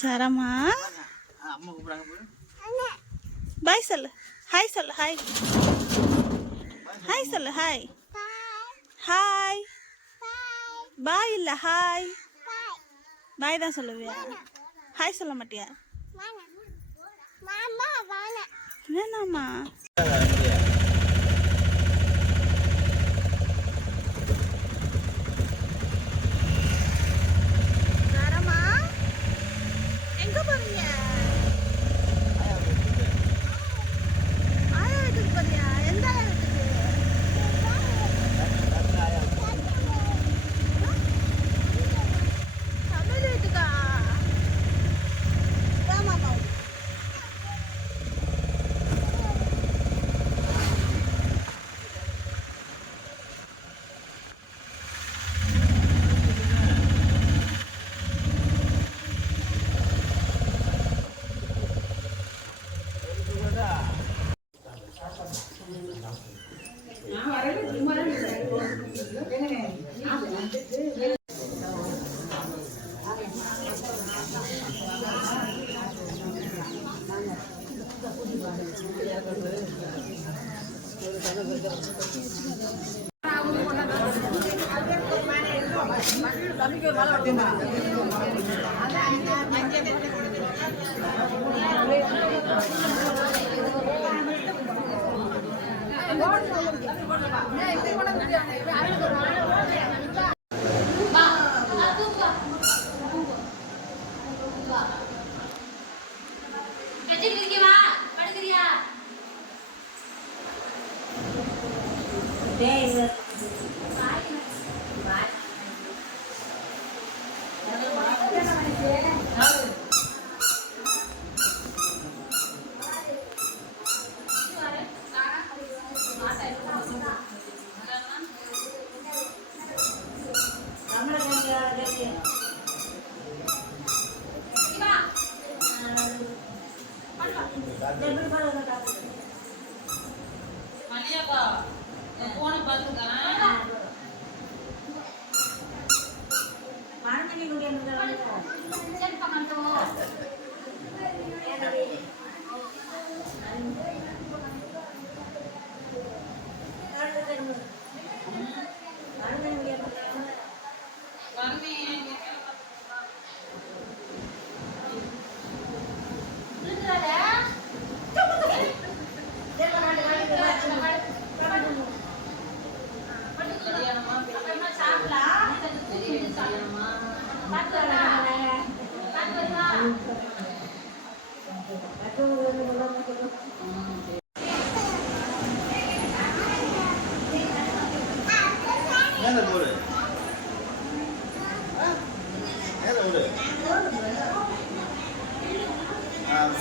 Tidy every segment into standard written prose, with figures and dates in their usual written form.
சரமா பாய் சொல்லு, ஹாய் சொல்லு, hi hi சொல்லு, ஹாய் ஹாய் பாய் இல்லை ஹாய் பாய் தான் சொல்லுவியா? ஹாய் சொல்ல மாட்டியா? வேணாமா? சரமா எங்க போறீங்க? ஆயா வீட்டுக்கு போறியா? எந்த ஆயா வீட்டுக்கு? தமிழ் வீட்டுக்கா? ஆமாமா.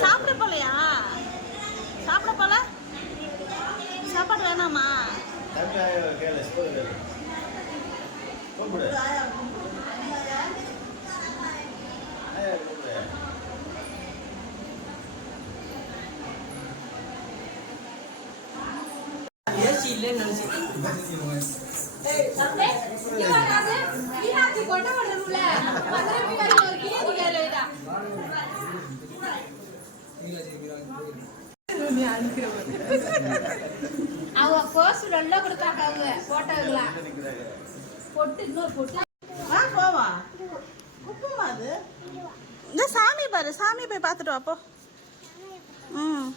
சாப்பிட போலையா? சாப்பிட போல? சாப்பாடு வேணாமா? அவங்க கோசு நல்லா கொடுத்தாங்க. அவங்க போட்டோங்களா பொட்டு இன்னொரு பொட்டு போவா உப்புமா அது. இந்த சாமி பாரு, சாமி போய் பார்த்துட்டு வா போ. ம்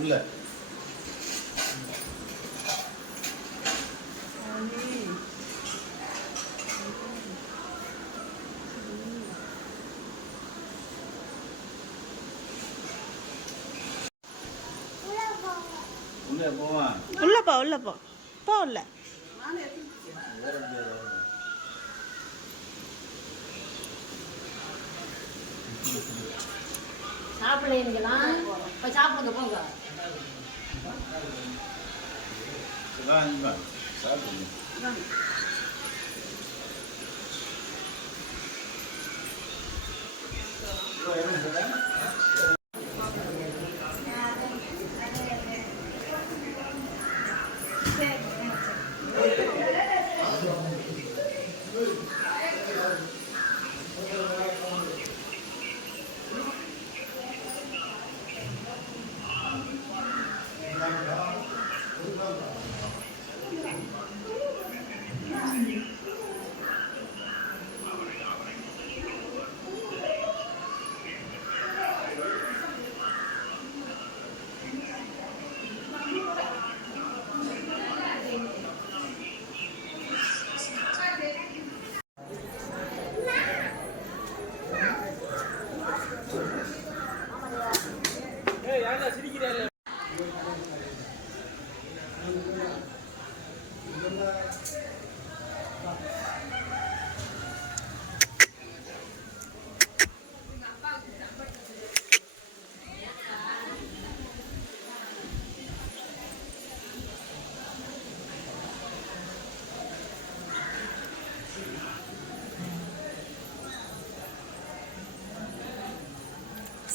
உள்ள உள்ள போ, உள்ள போ, போ உள்ள. சாப்பிடலாம் இப்போ சாப்பிடுங்க போங்க.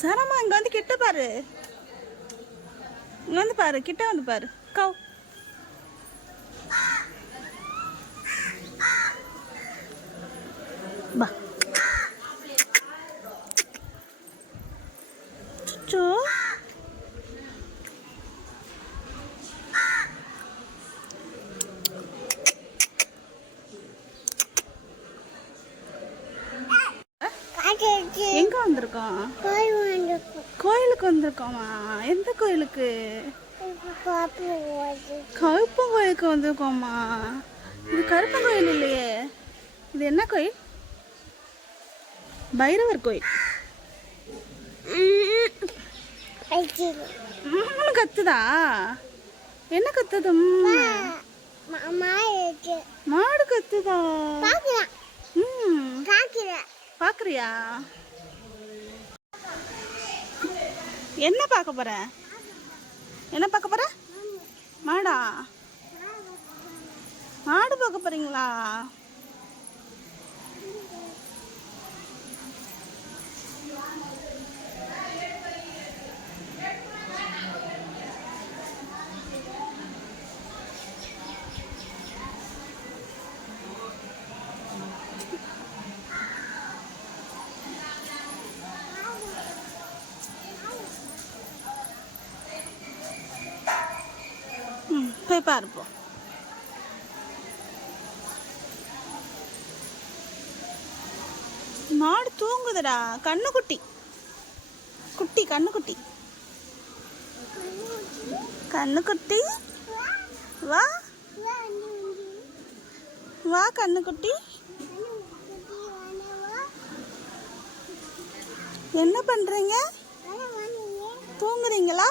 சரமா இங்க வந்து கிட்ட பாரு, இங்க வந்து பாரு, கிட்ட வந்து பாரு. கவ் பா சுச்சு எங்க வந்திருக்கோம்? கோயிலுக்கு வந்திருக்கோமா? எந்த கோயிலுக்கு? கருப்பன் கோயிலுக்கு வந்திருக்கோமா? இது கருப்பன் கோயில் இல்லையே, இது என்ன கோயில்? பைரவர் கோயில். கத்துதா? என்ன கத்துது? மாடு கத்துதா? பாக்குறியா? என்ன பார்க்க போற? என்ன பார்க்க போற? மாடா? மாடு பார்க்க போறீங்களா? போய் பார்ப்போம். மாடு தூங்குதுடா. கண்ணுக்குட்டி, குட்டி கண்ணுக்குட்டி, கண்ணுக்குட்டி வா வா கண்ணுக்குட்டி. என்ன பண்றீங்க? தூங்குறீங்களா?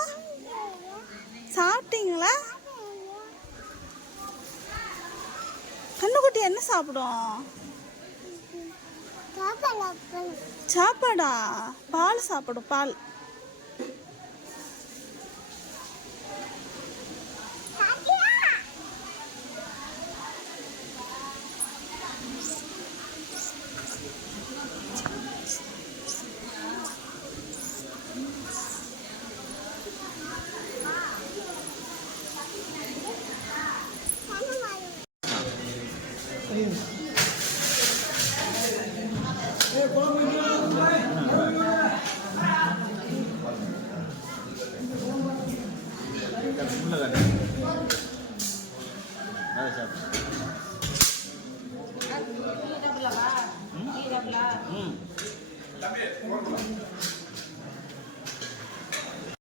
சாப்பிட்டீங்களா? கண்ணுக்குட்டி என்ன சாப்பிடும்? சாப்பாடா? பால் சாப்பிடும், பால். Ada siapa?